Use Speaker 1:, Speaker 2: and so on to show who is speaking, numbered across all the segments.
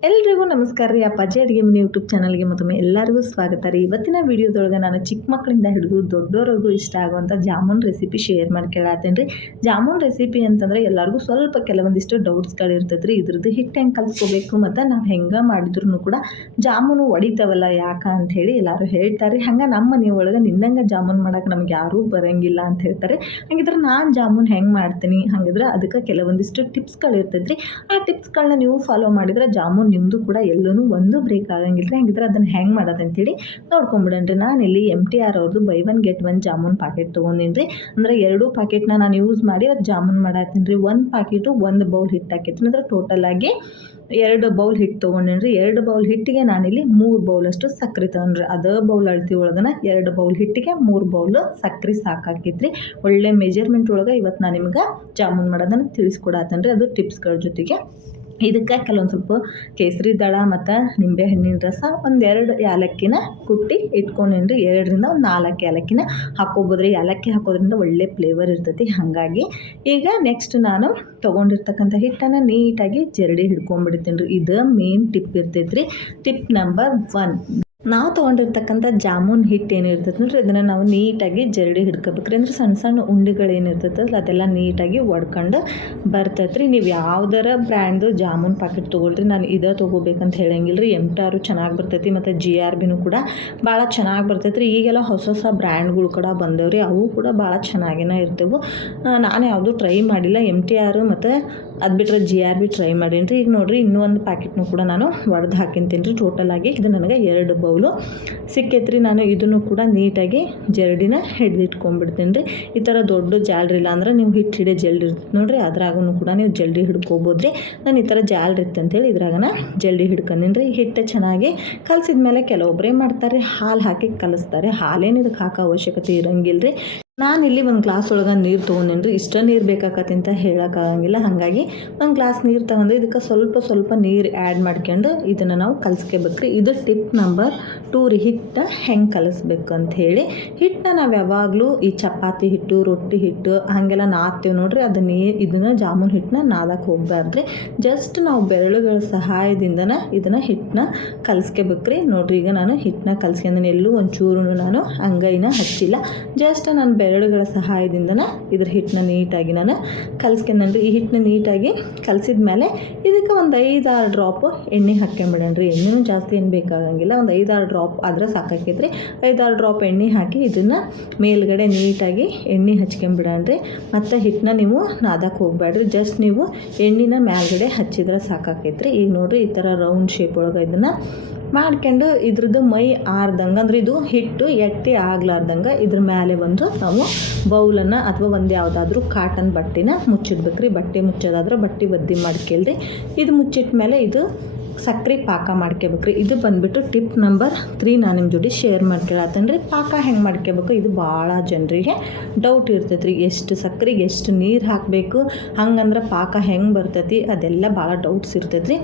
Speaker 1: ಎಲ್ರಿಗೂ ನಮಸ್ಕಾರ ರೀ. ಅಪ್ಪಾಜಿ ಅಡುಗೆ ಮನೆ ಯೂಟ್ಯೂಬ್ ಚಾನಲ್ಗೆ ಮತ್ತೊಮ್ಮೆ ಎಲ್ಲರಿಗೂ ಸ್ವಾಗತ ರೀ. ಇವತ್ತಿನ ವಿಡಿಯೋದೊಳಗೆ ನಾನು ಚಿಕ್ಕ ಮಕ್ಕಳಿಂದ ಹಿಡಿದು ದೊಡ್ಡವರೆಗೂ ಇಷ್ಟ ಆಗುವಂಥ ಜಾಮೂನ್ ರೆಸಿಪಿ ಶೇರ್ ಮಾಡ್ಕೊಳ್ಳತ್ತೀನಿ ರೀ. ಜಾಮೂನ್ ರೆಸಿಪಿ ಅಂತಂದ್ರೆ ಎಲ್ಲರಿಗೂ ಸ್ವಲ್ಪ ಕೆಲವೊಂದಿಷ್ಟು ಡೌಟ್ಸ್ಗಳು ಇರ್ತೈತೆ ರೀ ಇದ್ರದ್ದು ಹಿಟ್ಟು ಹೆಂಗೆ ಕಲಿಸ್ಕೋಬೇಕು ಮತ್ತು ನಾವು ಹೆಂಗೆ ಮಾಡಿದ್ರು ಕೂಡ ಜಾಮೂನು ಒಡಿತಾವಲ್ಲ ಯಾಕೆ ಅಂತ ಹೇಳಿ ಎಲ್ಲರೂ ಹೇಳ್ತಾರೆ. ಹಂಗೆ ನಮ್ಮ ಮನೆ ಒಳಗೆ ನಿನ್ನಂಗೆ ಜಾಮೂನ್ ಮಾಡೋಕೆ ನಮ್ಗೆ ಯಾರೂ ಬರಂಗಿಲ್ಲ ಅಂತ ಹೇಳ್ತಾರೆ. ಹಂಗಿದ್ರೆ ನಾನು ಜಾಮೂನ್ ಹೆಂಗೆ ಮಾಡ್ತೀನಿ? ಹಂಗಿದ್ರೆ ಅದಕ್ಕೆ ಕೆಲವೊಂದಿಷ್ಟು ಟಿಪ್ಸ್ಗಳು ಇರ್ತೈತೆ ರೀ ಆ ಟಿಪ್ಸ್ಗಳನ್ನ ನೀವು ಫಾಲೋ ಮಾಡಿದ್ರೆ ಜಾಮೂನ್ ನಿಮ್ಮದು ಕೂಡ ಎಲ್ಲೂ ಒಂದು ಬ್ರೇಕ್ ಆಗಂಗಿಲ್ಲ ರೀ ಹಂಗಿದ್ರೆ ಅದನ್ನು ಹೆಂಗೆ ಹೇಳಿ ಅಂತೇಳಿ ನಾನು ಇಲ್ಲಿ ಎಂ ಟಿ ಆರ್ ಅವ್ರದ್ದು buy one get one jamun packet ತೊಗೊಂಡಿನಿ ರೀ ಅಂದರೆ ಎರಡೂ ಪಾಕೆಟ್ನ ನಾನು ಯೂಸ್ ಮಾಡಿ ಅದು ಜಾಮೂನ್ ಮಾಡತ್ತೀನಿ ರೀ ಒಂದು ಪಾಕೆಟು ಒಂದು ಬೌಲ್ ಹಿಟ್ಟು ಹಾಕಿತ್ತು ಅಂದ್ರೆ ಟೋಟಲ್ ಆಗಿ ಎರಡು ಬೌಲ್ ಹಿಟ್ಟು ತಗೊಂಡಿನ್ರಿ. ಎರಡು ಬೌಲ್ ಹಿಟ್ಟಿಗೆ ನಾನಿಲ್ಲಿ ಮೂರು ಬೌಲಷ್ಟು ಸಕ್ಕರೆ ತೊಗೊಂಡ್ರಿ. ಅದೇ ಬೌಲ್ ಅಳತಿ ಒಳಗನ ಎರಡು ಬೌಲ್ ಹಿಟ್ಟಿಗೆ ಮೂರು ಬೌಲ್ ಸಕ್ಕರೆ ಸಾಕಾಕೈತ್ರಿ. ಒಳ್ಳೆ ಮೆಜರ್ಮೆಂಟ್ ಒಳಗೆ ಇವತ್ತು ನಾನು ನಿಮ್ಗೆ ಜಾಮೂನ್ ಮಾಡೋದನ್ನು ತಿಳಿಸ್ಕೊಡತ್ತೇನೆ ರೀ ಅದು ಟಿಪ್ಸ್ಗಳ ಜೊತೆಗೆ. ಇದಕ್ಕೆ ಕೆಲವೊಂದು ಸ್ವಲ್ಪ ಕೇಸರಿ ದಳ ಮತ್ತು ನಿಂಬೆ ಹಣ್ಣಿನ ರಸ ಒಂದೆರಡು ಏಲಕ್ಕಿನ ಕುಟ್ಟಿ ಇಟ್ಕೊಂಡೇನ್ರಿ. ಎರಡರಿಂದ ಒಂದು ನಾಲ್ಕು ಏಲಕ್ಕಿನ ಹಾಕ್ಕೋಬೋದು ರೀ ಏಲಕ್ಕಿ ಹಾಕೋದ್ರಿಂದ ಒಳ್ಳೆ ಫ್ಲೇವರ್ ಇರ್ತೈತಿ. ಹಾಗಾಗಿ ಈಗ ನೆಕ್ಸ್ಟ್ ನಾನು ತೊಗೊಂಡಿರ್ತಕ್ಕಂಥ ಹಿಟ್ಟನ್ನು ನೀಟಾಗಿ ಜರಡಿ ಹಿಡ್ಕೊಂಡ್ಬಿಡ್ತೀನಿ ರೀ ಇದು ಮೇನ್ ಟಿಪ್ ಇರ್ತೈತೆ ರೀ ಟಿಪ್ ನಂಬರ್ ಒನ್ ನಾವು ತೊಗೊಂಡಿರ್ತಕ್ಕಂಥ ಜಾಮೂನ್ ಹಿಟ್ಟು ಏನಿರ್ತೈತೆ ನೋಡ್ರಿ, ಅದನ್ನು ನಾವು ನೀಟಾಗಿ ಜರಡಿ ಹಿಡ್ಕೋಬೇಕ್ರಿ. ಅಂದ್ರೆ ಸಣ್ಣ ಸಣ್ಣ ಉಂಡೆಗಳು ಏನಿರ್ತೈತಲ್ಲ ಅದೆಲ್ಲ ನೀಟಾಗಿ ಒಡ್ಕೊಂಡು ಬರ್ತೈತೆ ರೀ ನೀವು ಯಾವ್ದಾರ ಬ್ರ್ಯಾಂಡು ಜಾಮೂನ್ ಪ್ಯಾಕೆಟ್ ತೊಗೊಳ್ರಿ, ನಾನು ಇದೇ ತೊಗೋಬೇಕಂತ ಹೇಳಂಗಿಲ್ಲ ರೀ ಎಂ ಟಾರು ಚೆನ್ನಾಗಿ ಬರ್ತೈತಿ, ಮತ್ತು ಜಿ ಆರ್ ಬಿನೂ ಕೂಡ ಭಾಳ ಚೆನ್ನಾಗಿ ಬರ್ತೈತೆ ರೀ ಈಗೆಲ್ಲ ಹೊಸ ಹೊಸ ಬ್ರ್ಯಾಂಡ್ಗಳು ಕೂಡ ಬಂದವ್ರಿ, ಅವು ಕೂಡ ಭಾಳ ಚೆನ್ನಾಗೇನೇ ಇರ್ತವೆ. ನಾನು ಯಾವುದೂ ಟ್ರೈ ಮಾಡಿಲ್ಲ ಎಂ ಟಿ ಆರು ಮತ್ತು ಅದು ಬಿಟ್ಟರೆ ಜಿ ಆರ್ ಬಿ ಟ್ರೈ ಮಾಡೀನಿ ರೀ ಈಗ ನೋಡಿರಿ, ಇನ್ನೂ ಒಂದು ಪ್ಯಾಕೆಟ್ನು ಕೂಡ ನಾನು ಒಡೆದು ಹಾಕಿಂತೀನಿ ರೀ ಟೋಟಲಾಗಿ ಇದು ನನಗೆ ಎರಡು ಬೌಲು ಸಿಕ್ಕೈತ್ರಿ, ನಾನು ಇದನ್ನು ಕೂಡ ನೀಟಾಗಿ ಜರಡಿನ ಹಿಡಿದಿಟ್ಕೊಂಡ್ಬಿಡ್ತೀನಿ ರೀ ಈ ಥರ ದೊಡ್ಡ ಜಾಲ್ರಿ ಇಲ್ಲ ಅಂದ್ರೆ ನೀವು ಹಿಟ್ಟು ಹಿಡಿಯೋ ಜಲ್ಡಿ ಇರ್ತದೆ ನೋಡಿರಿ ಅದ್ರಾಗೂ ಕೂಡ ನೀವು ಜಲ್ಡಿ ಹಿಡ್ಕೊಬೋದ್ರಿ. ನಾನು ಈ ಥರ ಜಾಲ್ರಿ ಇತ್ತು ಅಂತೇಳಿ ಇದ್ರಾಗನ ಜಲ್ಡಿ ಹಿಡ್ಕೊಂಡೀನಿ ರೀ ಹಿಟ್ಟು ಚೆನ್ನಾಗಿ ಕಲಸಿದ ಮೇಲೆ ಕೆಲವೊಬ್ಬರೇ ಮಾಡ್ತಾರೆ, ಹಾಲು ಹಾಕಿ ಕಲಿಸ್ತಾರೆ. ಹಾಲೇನು ಇದಕ್ಕೆ ಹಾಕೋ ಅವಶ್ಯಕತೆ ಇರಂಗಿಲ್ಲ ರೀ ನಾನಿಲ್ಲಿ ಒಂದು ಗ್ಲಾಸ್ ಒಳಗೆ ನೀರು ತೊಗೊಂಡೇನ್ರಿ, ಇಷ್ಟ ನೀರು ಬೇಕಾಕತಿ ಅಂತ ಹೇಳೋಕ್ಕಾಗಂಗಿಲ್ಲ ಹಾಗಾಗಿ ಒಂದು ಗ್ಲಾಸ್ ನೀರು ತಗೊಂಡು ಇದಕ್ಕೆ ಸ್ವಲ್ಪ ಸ್ವಲ್ಪ ನೀರು ಆ್ಯಡ್ ಮಾಡ್ಕೊಂಡು ಇದನ್ನು ನಾವು ಕಲಿಸ್ಕೋಬೇಕು ರೀ ಇದು ಟಿಪ್ ನಂಬರ್ ಟೂ ರೀ ಹಿಟ್ಟನ್ನ ಹೆಂಗೆ ಕಲಿಸ್ಬೇಕು ಅಂತ ಹೇಳಿ. ಹಿಟ್ಟನ್ನ ನಾವು ಯಾವಾಗಲೂ ಈ ಚಪಾತಿ ಹಿಟ್ಟು, ರೊಟ್ಟಿ ಹಿಟ್ಟು ಹಾಗೆಲ್ಲ ನಾದ್ತೀವಿ ನೋಡ್ರಿ. ನೀರು ಇದನ್ನು ಜಾಮೂನ್ ಹಿಟ್ಟನ್ನ ನಾದಕ್ಕೆ ಹೋಗ್ಬಾರ್ದು ರೀ ಜಸ್ಟ್ ನಾವು ಬೆರಳುಗಳ ಸಹಾಯದಿಂದನೇ ಇದನ್ನು ಹಿಟ್ಟನ್ನ ಕಲಿಸ್ಕೋಬೇಕು ರೀ ನೋಡ್ರಿ, ಈಗ ನಾನು ಹಿಟ್ಟನ್ನ ಕಲಿಸ್ಕೊಂಡೇನೆ. ಎಲ್ಲೂ ಒಂಚೂರು ನಾನು ಅಂಗೈನ ಹಚ್ಚಿಲ್ಲ. ಜಸ್ಟ್ ನಾನು ಬೆರಳುಗಳ ಸಹಾಯದಿಂದನೇ ಇದ್ರ ಹಿಟ್ಟನ್ನ ನೀಟಾಗಿ ನಾನು ಕಲ್ಸ್ಕೊಂಡೇನಿ ಈ ಹಿಟ್ಟನ್ನ ನೀಟಾಗಿ ಕಲಸಿದ ಮೇಲೆ ಇದಕ್ಕೆ ಒಂದು ಐದಾರು ಡ್ರಾಪ್ ಎಣ್ಣೆ ಹಾಕ್ಕೊಂಬಿಡೋಣ ರೀ ಎಣ್ಣೆನೂ ಜಾಸ್ತಿ ಏನು ಬೇಕಾಗಂಗಿಲ್ಲ. ಒಂದು ಐದಾರು ಡ್ರಾಪ್ ಆದ್ರೆ ಸಾಕಾಕೈತ್ರಿ. ಐದಾರು ಡ್ರಾಪ್ ಎಣ್ಣೆ ಹಾಕಿ ಇದನ್ನು ಮೇಲ್ಗಡೆ ನೀಟಾಗಿ ಎಣ್ಣೆ ಹಚ್ಕೊಂಬಿಡೋಣ ರೀ ಮತ್ತು ಹಿಟ್ಟನ್ನ ನೀವು ನಾದಕ್ಕೆ ಹೋಗ್ಬೇಡ್ರಿ ಜಸ್ಟ್ ನೀವು ಎಣ್ಣೆನ ಮೇಲ್ಗಡೆ ಹಚ್ಚಿದ್ರೆ ಸಾಕಾಕೈತ್ರಿ. ಈಗ ನೋಡಿರಿ ಈ ಥರ ರೌಂಡ್ ಶೇಪ್ ಒಳಗೆ ಇದನ್ನು ಮಾಡ್ಕೊಂಡು ಇದ್ರದ್ದು ಮೈ ಆರ್ದಂಗೆ, ಅಂದ್ರೆ ಇದು ಹಿಟ್ಟು ಎಟ್ಟಿ ಆಗ್ಲಾರ್ದಂಗೆ ಇದ್ರ ಮೇಲೆ ಒಂದು ನಾವು ಬೌಲನ್ನು ಅಥವಾ ಒಂದು ಯಾವುದಾದ್ರೂ ಕಾಟನ್ ಬಟ್ಟೆನ ಮುಚ್ಚಿಡ್ಬೇಕ್ರಿ. ಬಟ್ಟೆ ಮುಚ್ಚೋದಾದ್ರೆ ಬಟ್ಟೆ ಒದ್ದಿ ಮಾಡ್ಕೇಳ್ರಿ. ಇದು ಮುಚ್ಚಿಟ್ಟ ಮೇಲೆ ಇದು ಸಕ್ರೆ ಪಾಕ ಮಾಡ್ಕೋಬೇಕ್ರಿ ಇದು ಬಂದುಬಿಟ್ಟು ಟಿಪ್ ನಂಬರ್ ತ್ರೀ ನಾನು ನಿಮ್ಮ ಜೋಡಿ ಶೇರ್ ಮಾಡ್ಕೊಳತ್ತೇನೆ ರೀ ಪಾಕ ಹೆಂಗೆ ಮಾಡ್ಕೋಬೇಕು ಇದು ಭಾಳ ಜನರಿಗೆ ಡೌಟ್ ಇರ್ತೈತೆ ರೀ ಎಷ್ಟು ಸಕ್ರೆಗೆ ಎಷ್ಟು ನೀರು ಹಾಕಬೇಕು? ಹಂಗಂದ್ರೆ ಪಾಕ ಹೆಂಗೆ ಬರ್ತೈತಿ? ಅದೆಲ್ಲ ಭಾಳ ಡೌಟ್ಸ್ ಇರ್ತೈತೆ ರೀ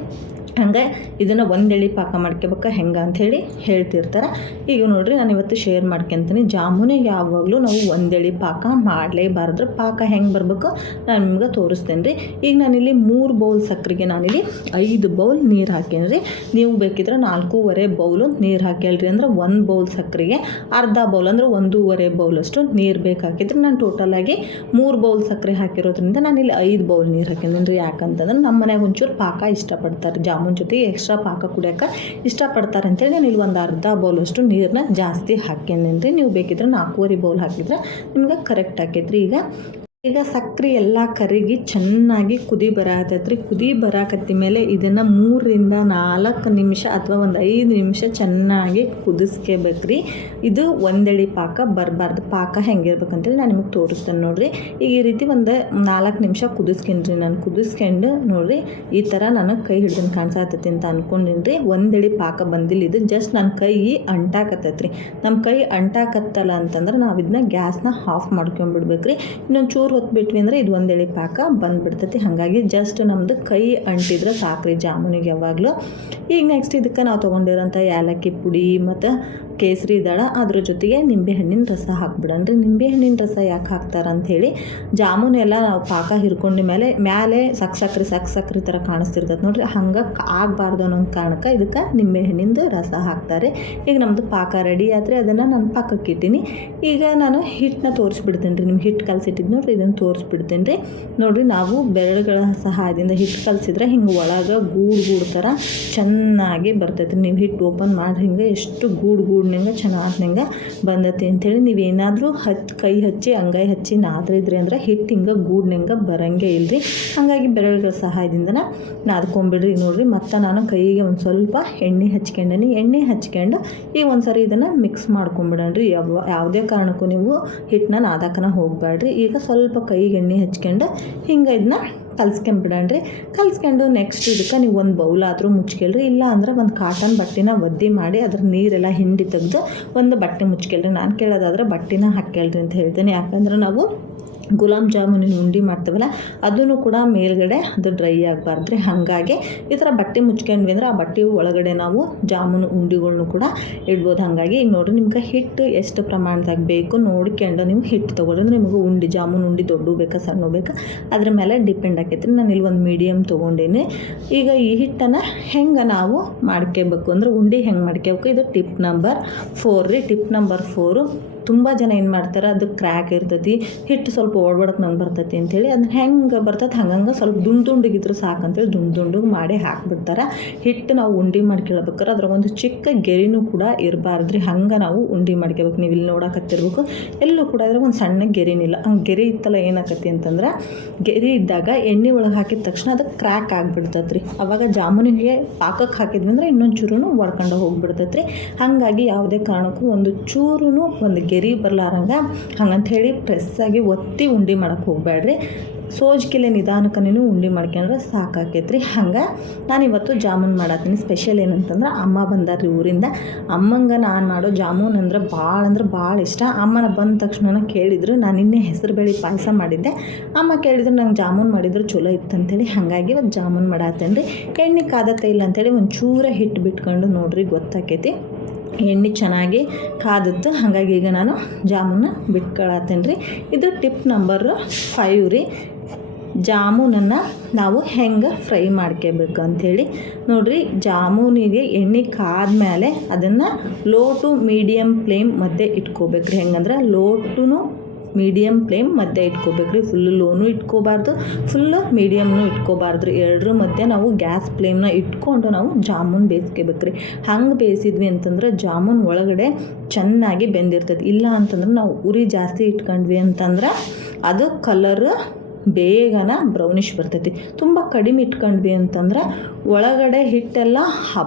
Speaker 1: ಹಂಗೆ ಇದನ್ನು ಒಂದೆಳಿ ಪಾಕ ಮಾಡ್ಕೋಬೇಕು, ಹೆಂಗೆ ಅಂಥೇಳಿ ಹೇಳ್ತಿರ್ತಾರೆ. ಈಗ ನೋಡಿರಿ ನಾನು ಇವತ್ತು ಶೇರ್ ಮಾಡ್ಕೊತೀನಿ. ಜಾಮೂನೆ ಯಾವಾಗಲೂ ನಾವು ಒಂದೆಳಿ ಪಾಕ ಮಾಡಲೇಬಾರ್ದು. ಪಾಕ ಹೆಂಗೆ ಬರಬೇಕು ನಾನು ನಿಮ್ಗೆ ತೋರಿಸ್ತೇನೆ ರೀ ಈಗ ನಾನಿಲ್ಲಿ ಮೂರು ಬೌಲ್ ಸಕ್ಕರೆಗೆ ನಾನಿಲ್ಲಿ ಐದು ಬೌಲ್ ನೀರು ಹಾಕೇನಿ ರೀ ನೀವು ಬೇಕಿದ್ರೆ ನಾಲ್ಕೂವರೆ ಬೌಲು ನೀರು ಹಾಕ್ಯಾಳ್ರಿ ಅಂದ್ರೆ ಒಂದು ಬೌಲ್ ಸಕ್ಕರೆಗೆ ಅರ್ಧ ಬೌಲ್ ಅಂದ್ರೆ ಒಂದೂವರೆ ಬೌಲಷ್ಟು ನೀರು ಬೇಕಾಕಿದ್ರೆ ನಾನು ಟೋಟಲಾಗಿ ಮೂರು ಬೌಲ್ ಸಕ್ಕರೆ ಹಾಕಿರೋದ್ರಿಂದ ನಾನಿಲ್ಲಿ ಐದು ಬೌಲ್ ನೀರು ಹಾಕಿದ್ದೀನಿ ರೀ ಯಾಕಂತಂದ್ರೆ ನಮ್ಮ ಮನ್ಯಾಗ ಒಂಚೂರು ಪಾಕ ಇಷ್ಟಪಡ್ತಾರೆ ಜಾಮೂನ್. ಜೊತೆಗೆ ಎಕ್ಸ್ಟ್ರಾ ಪಾಕ ಕುಡಿಯೋಕೆ ಇಷ್ಟಪಡ್ತಾರೆ ಅಂತೇಳಿ ನಾನು ಇಲ್ಲಿ ಒಂದು ಅರ್ಧ ಬೌಲಷ್ಟು ನೀರನ್ನ ಜಾಸ್ತಿ ಹಾಕ್ಯಂದ್ರೆ ನೀವು ಬೇಕಿದ್ರೆ ನಾಲ್ಕೂವರೆ ಬೌಲ್ ಹಾಕಿದ್ರೆ ನಿಮ್ಗೆ ಕರೆಕ್ಟ್ ಆಕೈತ್ರಿ. ಈಗ ಈಗ ಸಕ್ಕರೆ ಎಲ್ಲ ಕರಗಿ ಚೆನ್ನಾಗಿ ಕುದಿ ಬರಾಕತ್ತೈತ್ರಿ ಕುದಿ ಬರಾಕತ್ತಿ ಮೇಲೆ ಇದನ್ನು ಮೂರರಿಂದ ನಾಲ್ಕು ನಿಮಿಷ ಅಥವಾ ಒಂದು ಐದು ನಿಮಿಷ ಚೆನ್ನಾಗಿ ಕುದಿಸ್ಕೋಬೇಕ್ರಿ. ಇದು ಒಂದೆಳಿ ಪಾಕ ಬರಬಾರ್ದು. ಪಾಕ ಹೆಂಗಿರ್ಬೇಕಂತೇಳಿ ನಾನು ನಿಮಗೆ ತೋರಿಸ್ತೇನೆ ನೋಡಿರಿ. ಈಗ ಈ ರೀತಿ ಒಂದು ನಾಲ್ಕು ನಿಮಿಷ ಕುದಿಸ್ಕೊಂಡ್ರಿ ನಾನು ಕುದಿಸ್ಕೊಂಡು ನೋಡಿರಿ, ಈ ಥರ ನನಗೆ ಕೈ ಹಿಡ್ದು ಕಾಣಿಸತ್ತೈತಿ ಅಂತ ಅಂದ್ಕೊಂಡಿನಿ ರೀ ಒಂದೆಳಿ ಪಾಕ ಬಂದಿಲ್ಲ ಇದು ಜಸ್ಟ್ ನನ್ನ ಕೈ ಅಂಟಾಕತ್ತೈತ್ರಿ. ನಮ್ಮ ಕೈ ಅಂಟಾಕತ್ತಲ್ಲ ಅಂತಂದ್ರೆ ನಾವು ಇದನ್ನ ಗ್ಯಾಸ್ನ ಆಫ್ ಮಾಡ್ಕೊಂಬಿಡ್ಬೇಕು ರೀ ಚೂರು ಹೊತ್ತು ಬಿಟ್ವಿ ಅಂದರೆ ಇದು ಒಂದೇಳಿ ಪಾಕ ಬಂದುಬಿಡ್ತೈತಿ. ಹಾಗಾಗಿ ಜಸ್ಟ್ ನಮ್ಮದು ಕೈ ಅಂಟಿದ್ರೆ ಸಾಕ್ರಿ ಜಾಮೂನಿಗೆ ಯಾವಾಗಲೂ. ಈಗ ನೆಕ್ಸ್ಟ್ ಇದಕ್ಕೆ ನಾವು ತೊಗೊಂಡಿರೋಂಥ ಏಲಕ್ಕಿ ಪುಡಿ ಮತ್ತು ಕೇಸರಿ ದಳ, ಅದ್ರ ಜೊತೆಗೆ ನಿಂಬೆಹಣ್ಣಿನ ರಸ ಹಾಕ್ಬಿಡಣ್ರಿ ನಿಂಬೆಹಣ್ಣಿನ ರಸ ಯಾಕೆ ಹಾಕ್ತಾರೆ ಅಂಥೇಳಿ ಜಾಮೂನ್ ಎಲ್ಲ ನಾವು ಪಾಕ ಹಿರ್ಕೊಂಡ ಮೇಲೆ, ಮ್ಯಾಲೆ ಸಕ್ ಸಕ್ರೆ ಸಕ್ ಸಕ್ರೆ ಥರ ಕಾಣಿಸ್ತಿರ್ತದೆ ನೋಡ್ರಿ. ಹಂಗೆ ಆಗಬಾರ್ದು ಅನ್ನೋ ಒಂದು ಕಾರಣಕ್ಕೆ ಇದಕ್ಕೆ ನಿಂಬೆಹಣ್ಣಿಂದು ರಸ ಹಾಕ್ತಾರೆ. ಈಗ ನಮ್ಮದು ಪಾಕ ರೆಡಿ ಆದರೆ ಅದನ್ನು ನಾನು ಪಾಕಕ್ಕೆ ಇಟ್ಟೀನಿ. ಈಗ ನಾನು ಹಿಟ್ಟನ್ನ ತೋರಿಸ್ಬಿಡ್ತೀನಿ ರೀ ನಿಮ್ಗೆ ಹಿಟ್ಟು ಕಲಸಿಟ್ಟಿದ್ದು ನೋಡ್ರಿ ಇದನ್ನು ತೋರಿಸ್ಬಿಡ್ತೀನಿ ರೀ ನೋಡಿರಿ, ನಾವು ಬೆರಳುಗಳ ಸಹಾಯದಿಂದ ಹಿಟ್ಟು ಕಲಸಿದ್ರೆ ಹಿಂಗೆ ಒಳಗೆ ಗೂಡು ಗೂಡು ಥರ ಚೆನ್ನಾಗಿ ಬರ್ತೈತೆ ನೀವು ಹಿಟ್ಟು ಓಪನ್ ಮಾಡಿ ಹಿಂಗೆ ಎಷ್ಟು ಗೂಡು ಗೂಡ್ನಂಗೆ ಚೆನ್ನಾಗ್ನಂಗೆ ಬಂದೈತಿ ಅಂಥೇಳಿ ನೀವು ಏನಾದರೂ ಹತ್ತು ಕೈ ಹಚ್ಚಿ ಅಂಗೈ ಹಚ್ಚಿ ನಾದ್ರಿದ್ರಿ ಅಂದ್ರೆ ಹಿಟ್ಟು ಹಿಂಗೆ ಗೂಡ್ನಂಗೆ ಬರಂಗೆ ಇಲ್ಲರಿ ಹಾಗಾಗಿ ಬೆರಳುಗಳ ಸಹಾಯದಿಂದನ ನಾದ್ಕೊಂಬಿಡ್ರಿ ನೋಡಿರಿ. ಮತ್ತು ನಾನು ಕೈಗೆ ಒಂದು ಸ್ವಲ್ಪ ಎಣ್ಣೆ ಹಚ್ಕೊಂಡೇನಿ. ಎಣ್ಣೆ ಹಚ್ಕೊಂಡು ಈಗ ಒಂದು ಸರಿ ಇದನ್ನು ಮಿಕ್ಸ್ ಮಾಡ್ಕೊಂಬಿಡಣ್ರಿ. ಯಾವ, ಯಾವುದೇ ಕಾರಣಕ್ಕೂ ನೀವು ಹಿಟ್ಟನ್ನ ನಾದಾಕನ ಹೋಗಬೇಡ್ರಿ ಈಗ ಸ್ವಲ್ಪ ಕೈಗೆ ಎಣ್ಣೆ ಹಚ್ಕೊಂಡು ಹಿಂಗೆ ಇದನ್ನ ಕಲ್ಸ್ಕೊಂಬಿಡಣ್ರಿ ಕಲ್ಸ್ಕೊಂಡು ನೆಕ್ಸ್ಟ್ ಇದಕ್ಕೆ ನೀವು ಒಂದು ಬೌಲ್ ಆದರೂ ಮುಚ್ಕೊಳ್ರಿ. ಇಲ್ಲ ಅಂದ್ರೆ ಒಂದು ಕಾಟನ್ ಬಟ್ಟೆನ ಒದ್ದೆ ಮಾಡಿ ಅದ್ರ ನೀರೆಲ್ಲ ಹಿಂಡಿ ತೆಗೆದು ಒಂದು ಬಟ್ಟೆ ಮುಚ್ಕೊಳ್ರಿ. ನಾನು ಕೇಳೋದಾದ್ರೆ ಬಟ್ಟೆನ ಹಾಕ್ಕೇಳ್ರಿ ಅಂತ ಹೇಳ್ತೀನಿ. ಯಾಕಂದ್ರೆ ನಾವು ಗುಲಾಬ್ ಜಾಮೂನಿನ ಉಂಡೆ ಮಾಡ್ತೇವಲ್ಲ, ಅದನ್ನು ಕೂಡ ಮೇಲ್ಗಡೆ ಅದು ಡ್ರೈ ಆಗಬಾರ್ದ್ರಿ ಹಾಗಾಗಿ ಈ ಥರ ಬಟ್ಟೆ ಮುಚ್ಕೊಂಡ್ವಿ ಅಂದ್ರೆ ಆ ಬಟ್ಟೆ ಒಳಗಡೆ ನಾವು ಜಾಮೂನು ಉಂಡೆಗಳ್ನು ಕೂಡ ಇಡ್ಬೋದು. ಹಾಗಾಗಿ ಈಗ ನೋಡಿರಿ ನಿಮ್ಗೆ ಹಿಟ್ಟು ಎಷ್ಟು ಪ್ರಮಾಣದಾಗ ಬೇಕು ನೋಡ್ಕೊಂಡು ನೀವು ಹಿಟ್ಟು ತೊಗೊಳ್ರಿ ಅಂದ್ರೆ ನಿಮಗೆ ಉಂಡೆ, ಜಾಮೂನು ಉಂಡೆ ದೊಡ್ಡ ಬೇಕಾ ಸಣ್ಣ ಬೇಕಾ, ಅದ್ರ ಮೇಲೆ ಡಿಪೆಂಡ್ ಆಕೈತ್ರಿ. ನಾನು ಇಲ್ಲಿ ಒಂದು ಮೀಡಿಯಮ್ ತೊಗೊಂಡೇನಿ. ಈಗ ಈ ಹಿಟ್ಟನ್ನು ಹೆಂಗೆ ನಾವು ಮಾಡ್ಕೋಬೇಕು ಅಂದ್ರೆ ಉಂಡೆ ಹೆಂಗೆ ಮಾಡ್ಕೋಬೇಕು? ಇದು ಟಿಪ್ ನಂಬರ್ ಫೋರ್ ರೀ. ಟಿಪ್ ನಂಬರ್ ಫೋರು ತುಂಬ ಜನ ಏನು ಮಾಡ್ತಾರೆ ಅದು ಕ್ರ್ಯಾಕ್ ಇರ್ತೈತಿ ಹಿಟ್ಟು ಸ್ವಲ್ಪ ಓಡ್ಬಡಕ್ಕೆ ನಂಗೆ ಬರ್ತೈತಿ ಅಂಥೇಳಿ ಅದನ್ನ ಹೆಂಗೆ ಬರ್ತೈತೆ, ಹಂಗಂಗೆ ಸ್ವಲ್ಪ ದುಂಡು ಸಾಕು ಸಾಕಂತೇಳಿ ದುಂಡು ದುಂಡು ಮಾಡಿ ಹಾಕ್ಬಿಡ್ತಾರೆ. ಹಿಟ್ಟು ನಾವು ಉಂಡೆ ಮಾಡ್ಕೊಳ್ಬೇಕಾರೆ ಅದ್ರ ಒಂದು ಚಿಕ್ಕ ಗೆರಿನೂ ಕೂಡ ಇರಬಾರ್ದ್ರಿ, ಹಂಗೆ ನಾವು ಉಂಡೆ ಮಾಡ್ಕೋಬೇಕು ನೀವು ಇಲ್ಲಿ ನೋಡಕತ್ತಿರ್ಬೇಕು, ಎಲ್ಲೂ ಕೂಡ ಅದ್ರಾಗ ಒಂದು ಸಣ್ಣ ಗೆರಿನಿಲ್ಲ ಹಂಗೆ ಗೆರೆ ಇತ್ತಲ್ಲ ಏನಾಕತಿ ಅಂತಂದ್ರೆ, ಗೆರಿ ಇದ್ದಾಗ ಎಣ್ಣೆ ಒಳಗೆ ಹಾಕಿದ ತಕ್ಷಣ ಅದು ಕ್ರ್ಯಾಕ್ ಆಗಿಬಿಡ್ತೈತೆ ರೀ ಅವಾಗ ಜಾಮೂನಿಗೆ ಪಾಕಕ್ಕೆ ಹಾಕಿದ್ವಿ ಅಂದ್ರೆ ಇನ್ನೊಂದು ಚೂರು ಒಡ್ಕೊಂಡು ಹೋಗ್ಬಿಡ್ತೈತೆ ರೀ ಹಾಗಾಗಿ ಯಾವುದೇ ಕಾರಣಕ್ಕೂ ಒಂದು ಚೂರು ಒಂದು ಗೆರಿ ಬರ್ಲಾರಂಗೆ ಹಂಗಂತ ಹೇಳಿ ಪ್ರೆಸ್ಸಾಗಿ ಒತ್ತಿ ಉಂಡೆ ಮಾಡಕ್ಕೆ ಹೋಗಬೇಡ್ರಿ ಸೋಜ್ಕಿಲೆ ನಿಧಾನಕ್ಕೆ ಉಂಡೆ ಮಾಡ್ಕೊಂಡ್ರೆ ಸಾಕಾಕೈತ್ರಿ. ಹಂಗೆ ನಾನು ಇವತ್ತು ಜಾಮೂನ್ ಮಾಡತ್ತೀನಿ. ಸ್ಪೆಷಲ್ ಏನಂತಂದ್ರೆ ಅಮ್ಮ ಬಂದಾರ್ರಿ ಊರಿಂದ. ಅಮ್ಮಂಗೆ ನಾನು ಮಾಡೋ ಜಾಮೂನ್ ಅಂದ್ರೆ ಭಾಳ ಅಂದ್ರೆ ಭಾಳ ಇಷ್ಟ. ಅಮ್ಮನ ಬಂದ ತಕ್ಷಣ ಕೇಳಿದ್ರು, ನಾನು ನಿನ್ನೆ ಹೆಸರು ಬೇಳೆ ಪಾಯಸ ಮಾಡಿದ್ದೆ. ಅಮ್ಮ ಕೇಳಿದ್ರು, ನಂಗೆ ಜಾಮೂನ್ ಮಾಡಿದ್ರು ಚಲೋ ಇತ್ತು ಅಂತೇಳಿ ಹಾಗಾಗಿ ಇವತ್ತು ಜಾಮೂನ್ ಮಾಡತ್ತೇನೆ ರೀ ಎಣ್ಣೆ ಕಾದತ್ತೆ ಇಲ್ಲ ಅಂತೇಳಿ ಒಂದು ಹಿಟ್ಟು ಬಿಟ್ಕೊಂಡು ನೋಡ್ರಿ ಗೊತ್ತಾಕೈತಿ. ಎಣ್ಣೆ ಚೆನ್ನಾಗಿ ಕಾದಿತ್ತು. ಹಾಗಾಗಿ ಈಗ ನಾನು ಜಾಮೂನ ಬಿಟ್ಕೊಳತ್ತೇನೆ ರೀ ಇದು ಟಿಪ್ ನಂಬರು ಫೈವ್ ರೀ. ಜಾಮೂನನ್ನು ನಾವು ಹೆಂಗೆ ಫ್ರೈ ಮಾಡ್ಕೋಬೇಕು ಅಂಥೇಳಿ. ನೋಡಿರಿ, ಜಾಮೂನಿಗೆ ಎಣ್ಣೆ ಕಾದ್ಮೇಲೆ ಅದನ್ನು ಲೋ ಟು ಮೀಡಿಯಮ್ ಫ್ಲೇಮ್ ಮಧ್ಯೆ ಇಟ್ಕೋಬೇಕ್ರಿ. ಹೆಂಗಂದ್ರೆ ಲೋ ಟುನು ಮೀಡಿಯಮ್ ಫ್ಲೇಮ್ ಮಧ್ಯೆ ಇಟ್ಕೋಬೇಕು ರೀ ಫುಲ್ ಲೋನು ಇಟ್ಕೋಬಾರ್ದು. ಫುಲ್ಲು ಮೀಡಿಯಮ್ನು ಇಟ್ಕೋಬಾರ್ದು ರೀ ಎರಡರ ಮಧ್ಯೆ ನಾವು ಗ್ಯಾಸ್ ಫ್ಲೇಮ್ನ ಇಟ್ಕೊಂಡು ನಾವು ಜಾಮೂನ್ ಬೇಯಿಸ್ಕೋಬೇಕು ರೀ ಹಂಗೆ ಬೇಯಿಸಿದ್ವಿ ಅಂತಂದ್ರೆ ಜಾಮೂನ್ ಒಳಗಡೆ ಚೆನ್ನಾಗಿ ಬೆಂದಿರ್ತೈತಿ. ಇಲ್ಲ ಅಂತಂದ್ರೆ ನಾವು ಉರಿ ಜಾಸ್ತಿ ಇಟ್ಕೊಂಡ್ವಿ ಅಂತಂದ್ರೆ ಅದು ಕಲರು ಬೇಗನ ಬ್ರೌನಿಶ್ ಬರ್ತೈತಿ. ತುಂಬ ಕಡಿಮೆ ಇಟ್ಕೊಂಡ್ವಿ ಅಂತಂದ್ರೆ ಒಳಗಡೆ ಹಿಟ್ಟೆಲ್ಲ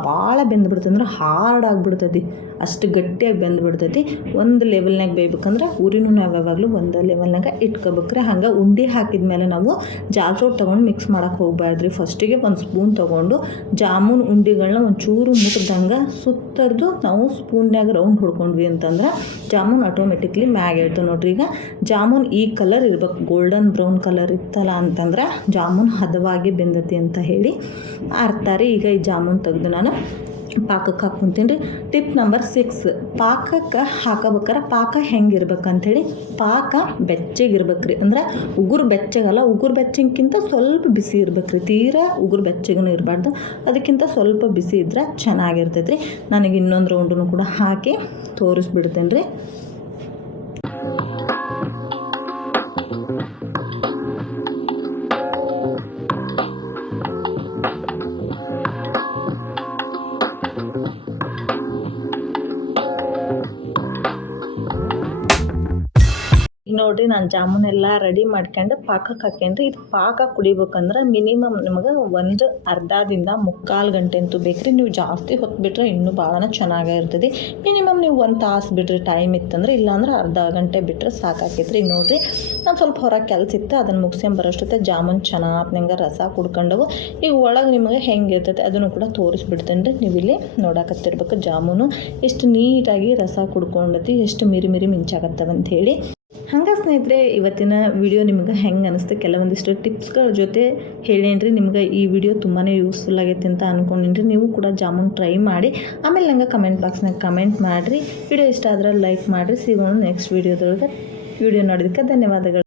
Speaker 1: ಭಾಳ ಬೆಂದ್ಬಿಡ್ತದೆ ಅಂದ್ರೆ ಹಾರ್ಡ್ ಆಗಿಬಿಡ್ತೈತಿ. ಅಷ್ಟು ಗಟ್ಟಿಯಾಗಿ ಬೆಂದ್ಬಿಡ್ತೈತಿ. ಒಂದು ಲೆವೆಲ್ನಾಗ ಬೇಯ್ಬೇಕಂದ್ರೆ ಉರಿನೂ ನಾವು ಯಾವಾಗಲೂ ಒಂದು ಲೆವೆಲ್ನಾಗ ಇಟ್ಕೋಬೇಕ್ರೆ. ಹಂಗೆ ಉಂಡೆ ಹಾಕಿದ ಮೇಲೆ ನಾವು ಜಾಲ್ಸೋಟ್ ತೊಗೊಂಡು ಮಿಕ್ಸ್ ಮಾಡೋಕೆ ಹೋಗ್ಬಾರ್ದ್ರಿ. ಫಸ್ಟಿಗೆ ಒಂದು ಸ್ಪೂನ್ ತೊಗೊಂಡು ಜಾಮೂನ್ ಉಂಡಿಗಳನ್ನ ಒಂಚೂರು ಚೂರು ಮುಟ್ದಂಗೆ ಸುತ್ತರ್ದು ನಾವು ಸ್ಪೂನ್ಯಾಗ ರೌಂಡ್ ಹೊಡ್ಕೊಂಡ್ವಿ ಅಂತಂದ್ರೆ ಜಾಮೂನ್ ಆಟೋಮೆಟಿಕ್ಲಿ ಮ್ಯಾಗ ಹೇಳ್ತೇವೆ ನೋಡ್ರಿ ಈಗ ಜಾಮೂನ್ ಈ ಕಲರ್ ಇರ್ಬೇಕು. ಗೋಲ್ಡನ್ ಬ್ರೌನ್ ಕಲರ್ ಇತ್ತಲ್ಲ ಅಂತಂದ್ರೆ ಜಾಮೂನ್ ಹದವಾಗಿ ಬೆಂದತಿ ಅಂತ ಹೇಳಿ ಅರ್ಥ ರೀ. ಈಗ ಈ ಜಾಮೂನ್ ತೆಗೆದು ನಾನು ಪಾಕಕ್ಕೆ ಹಾಕ್ಕೊಂತೀನಿ ರೀ ಟಿಪ್ ನಂಬರ್ ಸಿಕ್ಸ್ ಪಾಕಕ್ಕೆ ಹಾಕಬೇಕಾರೆ ಪಾಕ ಹೆಂಗಿರ್ಬೇಕಂಥೇಳಿ? ಪಾಕ ಬೆಚ್ಚಗಿರ್ಬೇಕು ರೀ ಅಂದ್ರೆ ಉಗುರು ಬೆಚ್ಚಗಲ್ಲ, ಉಗುರು ಬೆಚ್ಚಗಿಂತ ಸ್ವಲ್ಪ ಬಿಸಿ ಇರ್ಬೇಕು ರೀ ತೀರಾ ಉಗುರು ಬೆಚ್ಚಗೂ ಇರಬಾರ್ದು. ಅದಕ್ಕಿಂತ ಸ್ವಲ್ಪ ಬಿಸಿ ಇದ್ರೆ ಚೆನ್ನಾಗಿರ್ತೈತೆ ರೀ ನನಗೆ ಇನ್ನೊಂದು ರೌಂಡನ್ನು ಕೂಡ ಹಾಕಿ ತೋರಿಸ್ಬಿಡ್ತೇನೆ ರೀ ನೋಡ್ರಿ, ನಾನು ಜಾಮೂನ್ ಎಲ್ಲ ರೆಡಿ ಮಾಡ್ಕೊಂಡು ಪಾಕಕ್ಕೆ ಹಾಕ್ಯನ್ರಿ ಇದು ಪಾಕ ಕುಡಿಬೇಕಂದ್ರೆ ಮಿನಿಮಮ್ ನಿಮಗೆ ಒಂದು ಅರ್ಧದಿಂದ ಮುಕ್ಕಾಲು ಗಂಟೆ ಅಂತೂ ಬೇಕ್ರಿ. ನೀವು ಜಾಸ್ತಿ ಹೊತ್ತು ಬಿಟ್ಟರೆ ಇನ್ನೂ ಭಾಳನ ಚೆನ್ನಾಗೇ ಇರ್ತದೆ. ಮಿನಿಮಮ್ ನೀವು ಒಂದು ತಾಸು ಬಿಡ್ರಿ ಟೈಮ್ ಇತ್ತಂದ್ರೆ, ಇಲ್ಲಾಂದ್ರೆ ಅರ್ಧ ಗಂಟೆ ಬಿಟ್ಟರೆ ಸಾಕಾಕೈತ್ರಿ. ಈಗ ನೋಡ್ರಿ, ನಾನು ಸ್ವಲ್ಪ ಹೊರಗೆ ಕೆಲಸ ಇತ್ತು ಅದನ್ನು ಮುಗಿಸ್ಕೊಂಬರೋಷ್ಟೊತ್ತೆ ಜಾಮೂನ್ ಚೆನ್ನಾಗಿ ರಸ ಕುಡ್ಕೊಂಡವು. ಈಗ ಒಳಗೆ ನಿಮಗೆ ಹೆಂಗೆ ಇರ್ತೈತೆ ಅದನ್ನು ಕೂಡ ತೋರಿಸ್ಬಿಡ್ತೇನೆ ರೀ ನೀವು ಇಲ್ಲಿ ನೋಡಕತ್ತಿರ್ಬೇಕು ಜಾಮೂನು. ಎಷ್ಟು ನೀಟಾಗಿ ರಸ ಕುಡ್ಕೊಂಡತಿ, ಎಷ್ಟು ಮಿರಿ ಮಿರಿ ಮಿಂಚಾಗತ್ತವಂತ ಹೇಳಿ ಹಂಗೆ ಸ್ನೇಹಿತರೆ, ಇವತ್ತಿನ ವಿಡಿಯೋ ನಿಮ್ಗೆ ಹೆಂಗೆ ಅನಿಸ್ತು? ಕೆಲವೊಂದಿಷ್ಟು ಟಿಪ್ಸ್ಗಳ ಜೊತೆ ಹೇಳೇನ್ರಿ. ನಿಮ್ಗೆ ಈ ವಿಡಿಯೋ ತುಂಬಾ ಯೂಸ್ಫುಲ್ ಆಗೈತೆ ಅಂತ ಅಂದ್ಕೊಂಡಿನ್ರಿ ನೀವು ಕೂಡ ಜಾಮೂನ್ ಟ್ರೈ ಮಾಡಿ, ಆಮೇಲೆ ನಂಗೆ ಕಮೆಂಟ್ ಬಾಕ್ಸ್ನಾಗ ಕಮೆಂಟ್ ಮಾಡಿರಿ. ವಿಡಿಯೋ ಇಷ್ಟ ಆದ್ರೆ ಲೈಕ್ ಮಾಡಿರಿ. ಸಿಗೋಣ ನೆಕ್ಸ್ಟ್ ವಿಡಿಯೋದೊಳಗೆ ವಿಡಿಯೋ ನೋಡೋದಕ್ಕೆ ಧನ್ಯವಾದಗಳು.